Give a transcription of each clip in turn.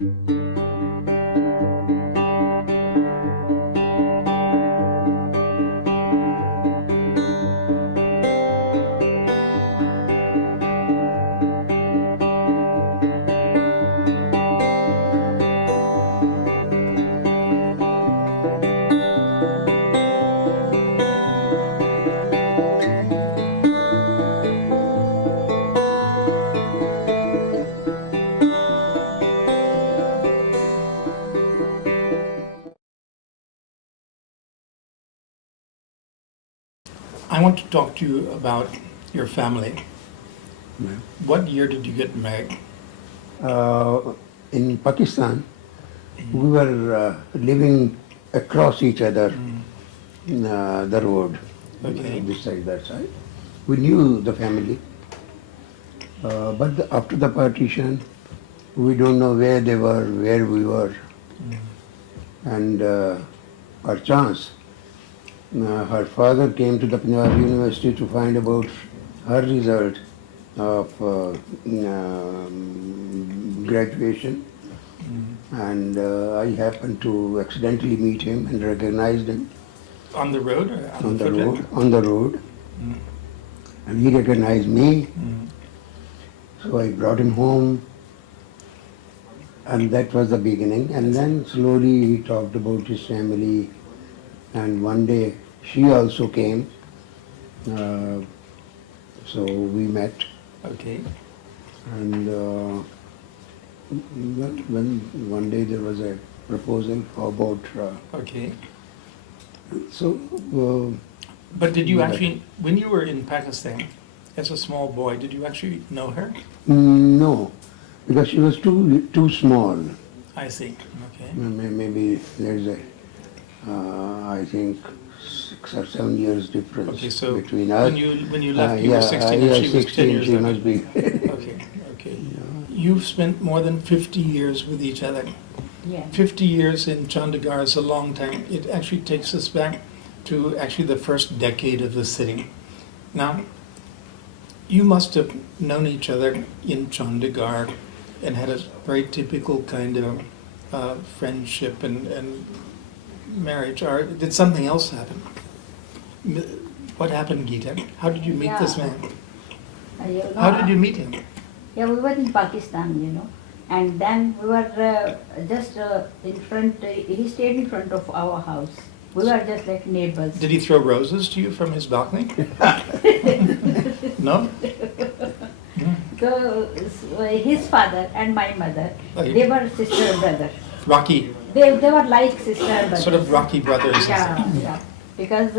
I want to talk to you about your family. Yeah. What year did you get married? In Pakistan, we were living across each other, the road, Okay. this side, that side. We knew the family, but after the partition, we don't know where they were, where we were, and per chance, her father came to the Punjab University to find about her result of graduation, and I happened to accidentally meet him and recognized him On the road or on the footpath? road, on the road, Mm. and he recognized me. Mm. So I brought him home, and that was the beginning. And then slowly he talked about his family, and one day she also came. So we met, Okay. and when one day there was a proposal about. Okay. So. But did you Yeah. actually, when you were in Pakistan, as a small boy, did you actually know her? No, because she was too small. I see. Okay. Maybe there's a, I think, 6 or 7 years difference Okay, so between us. when you left, you were 16 and she was 10 years she younger. must be. Okay, okay. You've spent more than 50 years with each other. Yeah. 50 years in Chandigarh is a long time. It actually takes us back to actually the first decade of the city. Now, you must have known each other in Chandigarh and had a very typical kind of friendship and marriage. Or did something else happen? What happened, Geeta? How did you meet this Yeah. man? How did you meet him? Yeah, we were in Pakistan, and then we were just in front, he stayed in front of our house. We were just like neighbors. Did he throw roses to you from his balcony? No? So his father and my mother, Okay. they were sister and brother. Rocky, They were like sister and brother. sort of rocky brothers. Yeah, yeah. Because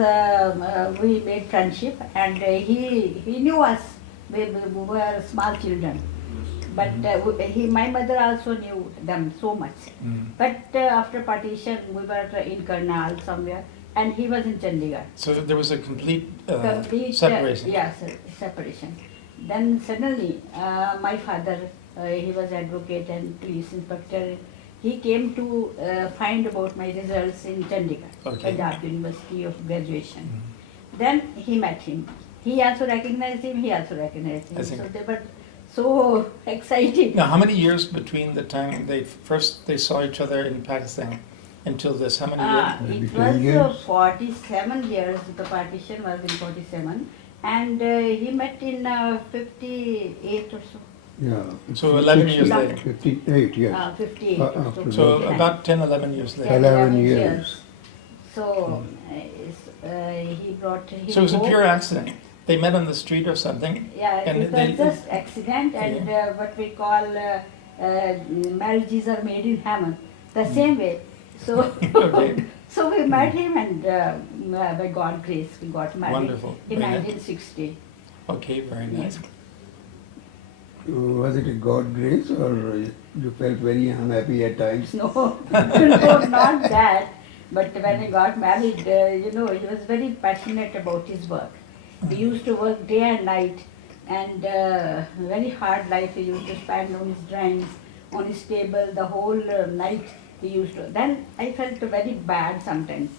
we made friendship, and he knew us. We were small children, but my mother also knew them so much. Mm. But after partition, we were in Karnal somewhere, and he was in Chandigarh. So there was a complete, Complete separation. separation. Then suddenly, my father, he was advocate and police inspector. He came to find about my results in Chandigarh, Okay. Punjab University of graduation. Mm. Then he met him. He also recognized him. He also recognized him. I see. So they were so excited. Now, how many years between the time they saw each other in Pakistan until this? How many years? Maybe It 10 was years. 47 years. The partition was in 47, and he met in 58 or so. Yeah. So 11 years 60, later. 58 years. 58 or so. after So that. about 10, 11 years later. 11 years. So he brought him So it was a home. pure accident. They met on the street or something. Yeah, And it was just accident, and what we call marriages are made in heaven. The same way. So, Okay. so we met him, and by God's grace, we got married Wonderful. in Very nice. 1960. Okay, very nice. Was it a God grace, or you felt very unhappy at times? No, no, not that. But when he got married, he was very passionate about his work. He used to work day and night, and very hard life he used to spend on his drawings, on his table, the whole night he used to. Then I felt very bad sometimes.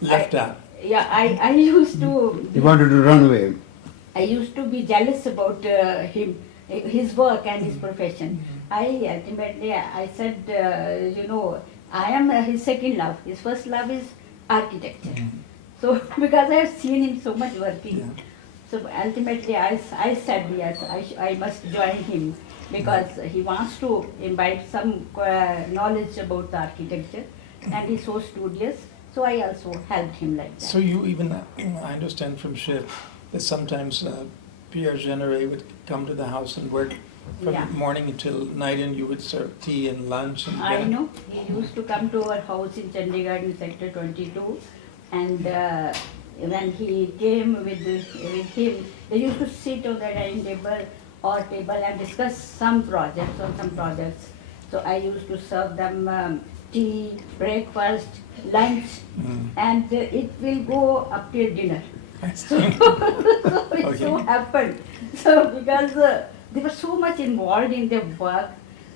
Left out. Yeah, I used to. He wanted to run away. I used to be jealous about him, his work and his profession. I said, I am his second love. His first love is architecture. So because I have seen him so much working, Yeah. so ultimately I said yes, I must join him because he wants to imbibe some knowledge about the architecture, and he's so studious. So I also helped him like that. So you even, I understand from Shiv, that sometimes Pierre Generet would come to the house and work from Yeah. morning till night, and you would serve tea and lunch and I dinner. know. He used to come to our house in Chandigarh in Sector 22, and when he came with him, they used to sit on the dining table and discuss some projects. So I used to serve them tea, breakfast, lunch, and it will go up till dinner. I So, see. so it so Okay. happened. So because they were so much involved in their work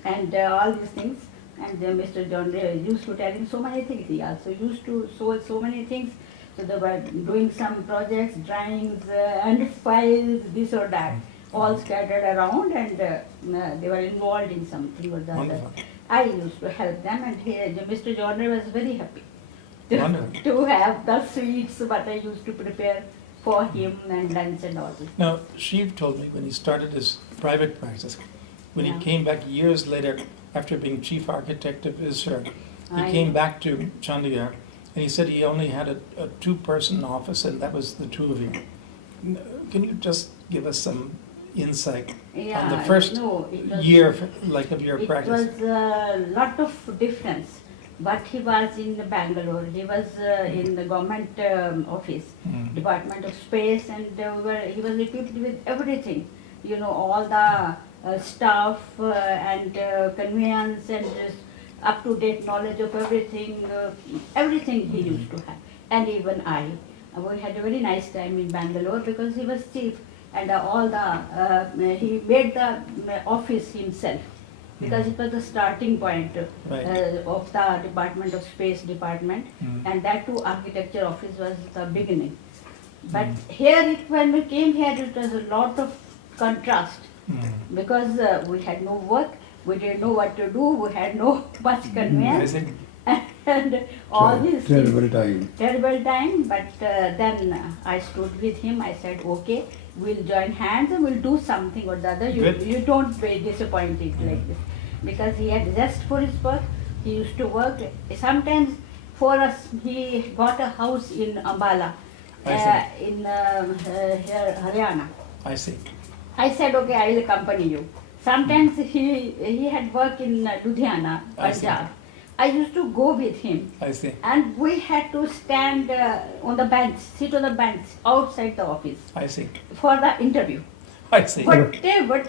and all these things, and Mr. John Ray used to tell him so many things. He also used to show so many things. So they were doing some projects, drawings, and files, this or that, all scattered around, and they were involved in something or the other. Wonderful. I used to help them, and Mr. John Ray was very happy Wonderful. to have the sweets what I used to prepare for him and lunch and all this. Now, Shiv told me when he started his private practice, when Yeah. he came back years later, after being chief architect of Israel, he I- came back to Chandigarh, and he said he only had a two-person office, and that was the two of you. Can you just give us some insight on the first no, it was, year of your it practice? was a lot of difference. But he was in Bangalore. He was in the government office, Department of Space, and he was equipped with everything. All the staff and conveyance and up-to-date knowledge of everything. Everything he used to have, and even I. We had a very nice time in Bangalore because he was chief, and he made the office himself. Because it was the starting point Right. of the Department of Space Department, and that too architecture office was the beginning. But when we came here, it was a lot of contrast because we had no work, we didn't know what to do, we had no much I conveyance, think and all these Terrible things. time. Terrible time, but then I stood with him. I said, okay, we'll join hands and we'll do something or the other. Good. You don't be disappointed like this. Because he had zest for his work, he used to work. Sometimes for us, he got a house in Ambala, I in here, Haryana. I see. I said, okay, I will accompany you. Sometimes he had work in Ludhiana, I see. Punjab. I used to go with him. I see. And we had to stand on the bench, sit on the bench outside the office I see. for the interview. I see. What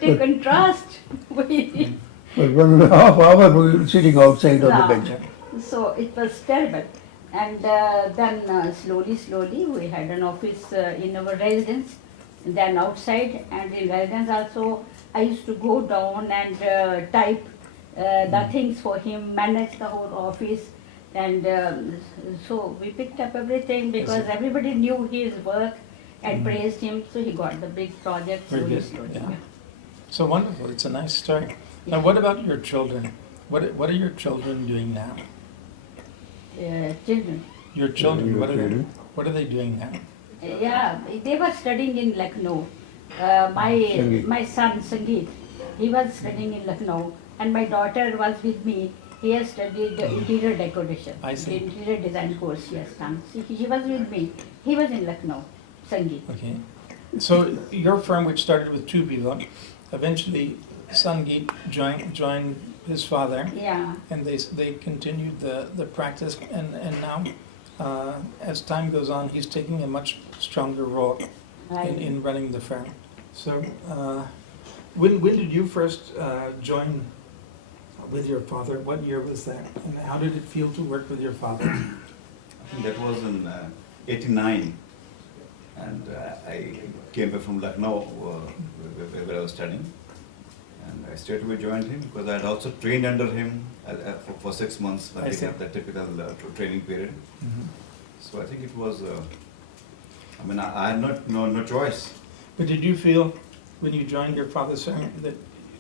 a contrast! We- For 1.5 hours we were sitting outside on Yeah. the bench. So it was terrible. And then slowly we had an office in our residence, then outside, and in residence also I used to go down and type the things for him, manage the whole office, and so we picked up everything because everybody knew his work and praised him, so he got the big project Very slowly, good, slowly. yeah. So wonderful. It's a nice story. Now, what about your children? What are your children doing now? Children. Your children, Your what are they, children? what are they doing now? Yeah, they were studying in Lucknow. Sangeet. My son Sangeet, he was studying in Lucknow, and my daughter was with me. He has studied interior decoration. I see. The interior design course he has done. He was with me. He was in Lucknow, Sangeet. Okay. So your firm, which started with two people, eventually Sangeet joined his father, Yeah, and they continued the practice, and now as time goes on, he's taking a much stronger role in running the firm. So when did you first join with your father? What year was that? And how did it feel to work with your father? I think that was in '89, and I came back from Lucknow where I was studying, and I straight away joined him because I had also trained under him for 6 months. I I think see. at the typical training period. Mhm. So I think it was. I had no choice. But did you feel when you joined your father's firm that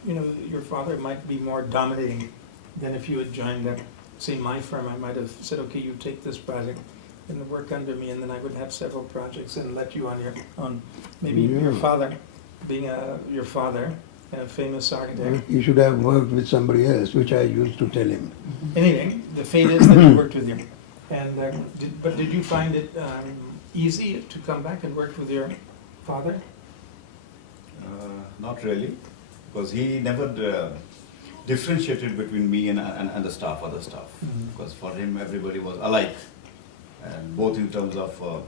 you know, your father might be more dominating than if you had joined, say, my firm. I might have said, okay, you take this project and work under me, and then I would have several projects and let you on your own. Maybe your Yeah. father, being your father, a famous architect. You should have worked with somebody else, which I used to tell him. Anyway, the fate is that he worked with you. And but did you find it easy to come back and work with your father? Not really, because he never differentiated between me and the staff, other staff. Because for him, everybody was alike, and both in terms of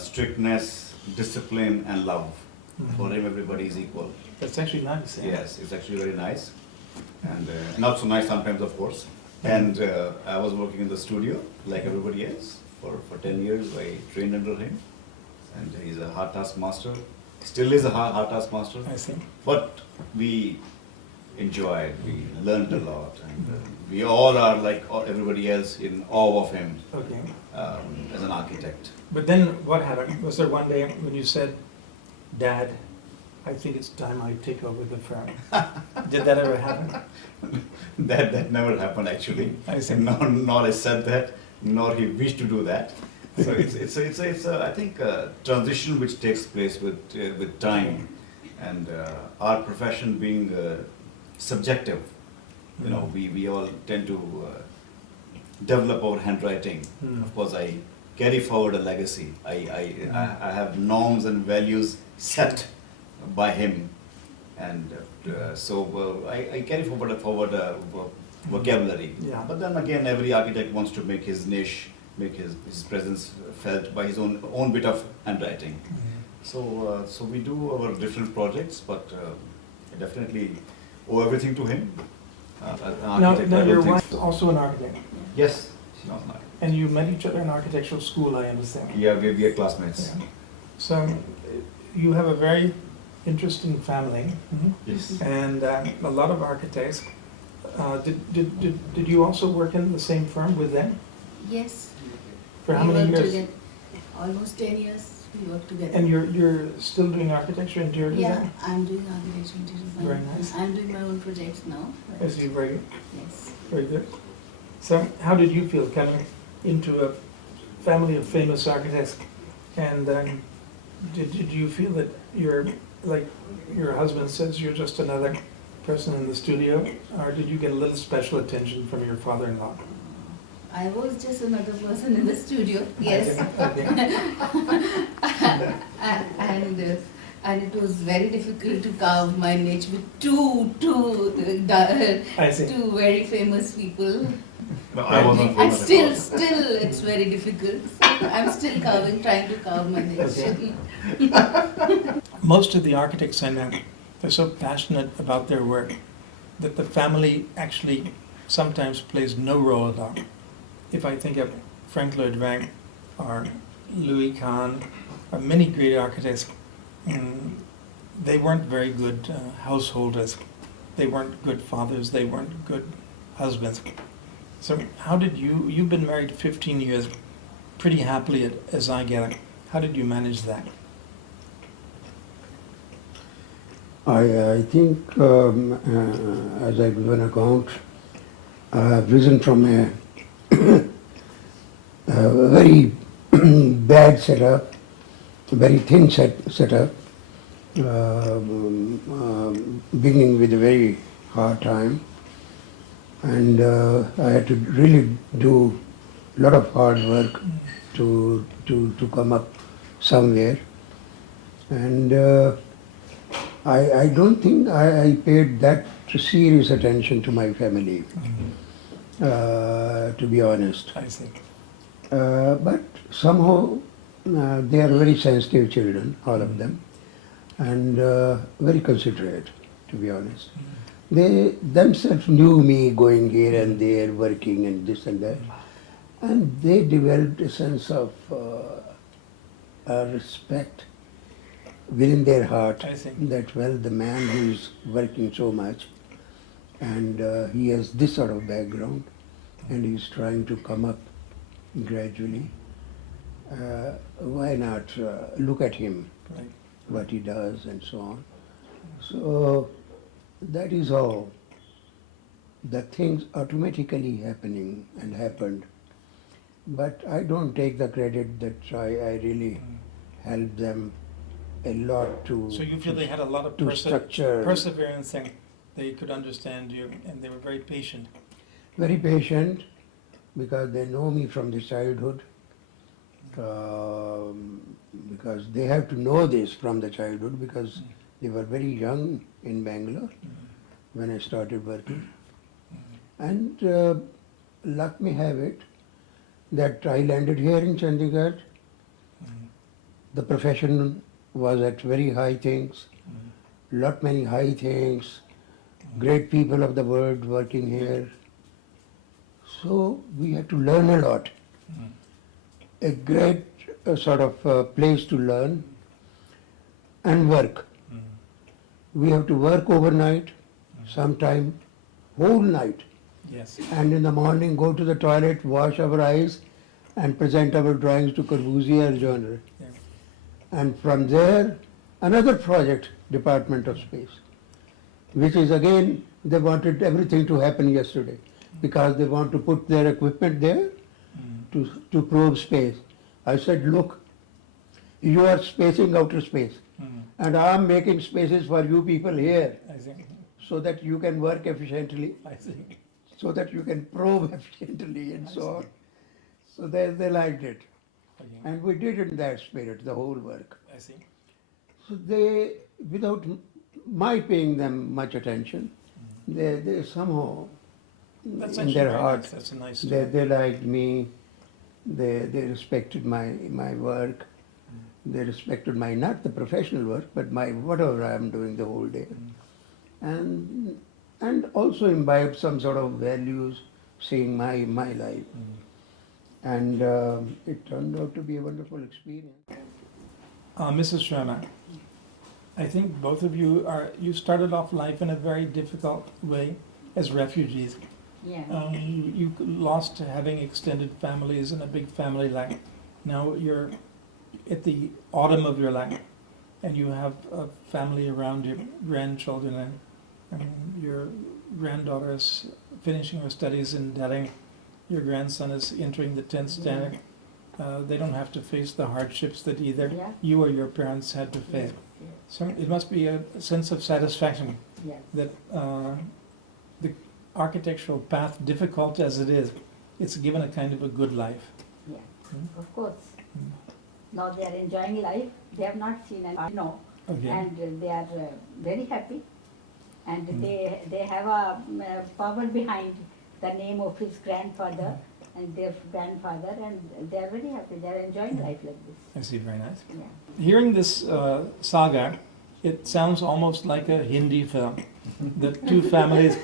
strictness, discipline, and love. For him, everybody is equal. That's actually nice. Yeah? Yes, it's actually very nice, and not so nice sometimes, of course. And I was working in the studio like everybody else for 10 years. I trained under him, and he's a hard task master. Still is a hard task master. I see. But we enjoyed, we learned a lot, and we all are like everybody else in awe of him Okay. as an architect. But then what happened? Was there one day when you said, Dad, I think it's time I take over the firm? Did that ever happen? That never happened actually. I see. Nor I said that, nor he wished to do that. So it's a I think a transition which takes place with time, and our profession being subjective. You know, we all tend to develop our handwriting. Of course, I carry forward a legacy. I have norms and values set by him, and so I carry forward a vocabulary. Yeah. But then again, every architect wants to make his niche, make his presence felt by his own bit of handwriting. So we do our different projects, but I definitely owe everything to him. As an Now, architect, I don't your think wife is also an architect, Yes, she's not an architect. and you met each other in architectural school, I understand. Yeah, we are classmates. Yeah. So you have a very interesting family, Yes. and a lot of architects. Did you also work in the same firm with them? Yes. For how We many worked years? together. Almost 10 years we worked together. And you're still doing architecture and interior Yeah, design? I'm doing architecture and design. Very nice. I'm doing my own projects now. I see, very, Yes. very good. So how did you feel coming into a family of famous architects? And did you feel that you're, like your husband says, you're just another person in the studio? Or did you get a little special attention from your father-in-law? I was just another person in the studio, yes. Okay. And it was very difficult to carve my niche with two I see. very famous people. No, I wasn't And famous at all. still it's very difficult. I'm still trying to carve my niche. Okay. Most of the architects I know, they're so passionate about their work that the family actually sometimes plays no role at all. If I think of Frank Lloyd Wright or Louis Kahn or many great architects, they weren't very good householders. They weren't good fathers. They weren't good husbands. So how did you've been married 15 years pretty happily as I gather. How did you manage that? I think, as I give an account, I have risen from a very bad setup, very thin setup, beginning with a very hard time, and I had to really do a lot of hard work to come up somewhere, and I don't think I paid that serious attention to my family, to be honest. I see. But somehow they are very sensitive children, all of them, and very considerate, to be honest. They themselves knew me going here and there, working and this and that, and they developed a sense of respect within their heart I see. that, well, the man who is working so much and he has this sort of background and he's trying to come up gradually, why not look at him, Right. what he does and so on. So that is how the things automatically happening and happened. But I don't take the credit that I really helped them a lot to. So you feel they had a lot of to structure. perseverance and they could understand you and they were very patient. Very patient because they know me from the childhood. Because they have to know this from the childhood because they were very young in Bangalore when I started working. And luck may have it that I landed here in Chandigarh. The profession was at very high things, many high things, great people of the world working here. So we had to learn a lot. A great sort of place to learn and work. We have to work overnight, sometime whole night, Yes. and in the morning go to the toilet, wash our eyes and present our drawings to Corbusier journal. Yeah. And from there, another project, Department of Space, which is again, they wanted everything to happen yesterday because they want to put their equipment there to probe space. I said, look, you are spacing outer space and I am making spaces for you people here I see. so that you can work efficiently, I see. so that you can probe efficiently and so on. So they liked it. Okay. And we did in that spirit, the whole work. I see. So they, without my paying them much attention, they somehow, That's in actually their very heart, nice. That's a nice story. they liked me, they respected my work, they respected my, not the professional work, but my whatever I am doing the whole day. And also imbibed some sort of values, seeing my life. And it turned out to be a wonderful experience. Mrs. Sharma, I think both of you started off life in a very difficult way as refugees. Yeah. You lost having extended families and a big family life. Now you're at the autumn of your life and you have a family around you, grandchildren, and your granddaughter is finishing her studies in Delhi. Your grandson is entering the 10th standard. They don't have to face the hardships that either Yeah. you or your parents had to face. Yes, So it must be a sense of satisfaction yes. that the architectural path, difficult as it is, it's given a kind of a good life. Yeah, of course. Now they are enjoying life. They have not seen any, Okay. and they are very happy. And they have a power behind the name of his grandfather and their grandfather, and they are very happy. They are enjoying life like this. I see, very nice. Yeah. Hearing this saga, it sounds almost like a Hindi film. The two families,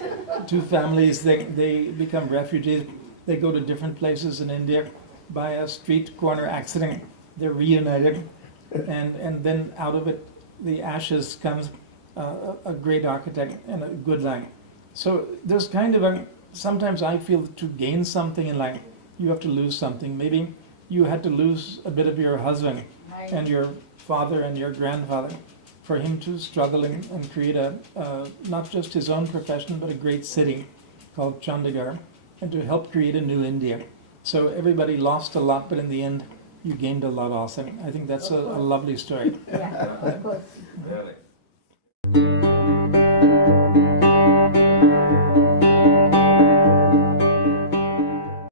they become refugees. They go to different places in India. By a street corner accident, they're reunited, and then out of it, the ashes comes a great architect and a good life. So there's kind of a, sometimes I feel to gain something in life, you have to lose something. Maybe you had to lose a bit of your husband and your father and your grandfather for him to struggle and create not just his own profession, but a great city called Chandigarh, and to help create a new India. So everybody lost a lot, but in the end, you gained a lot also. I think that's a lovely story. Yeah, of course. Really.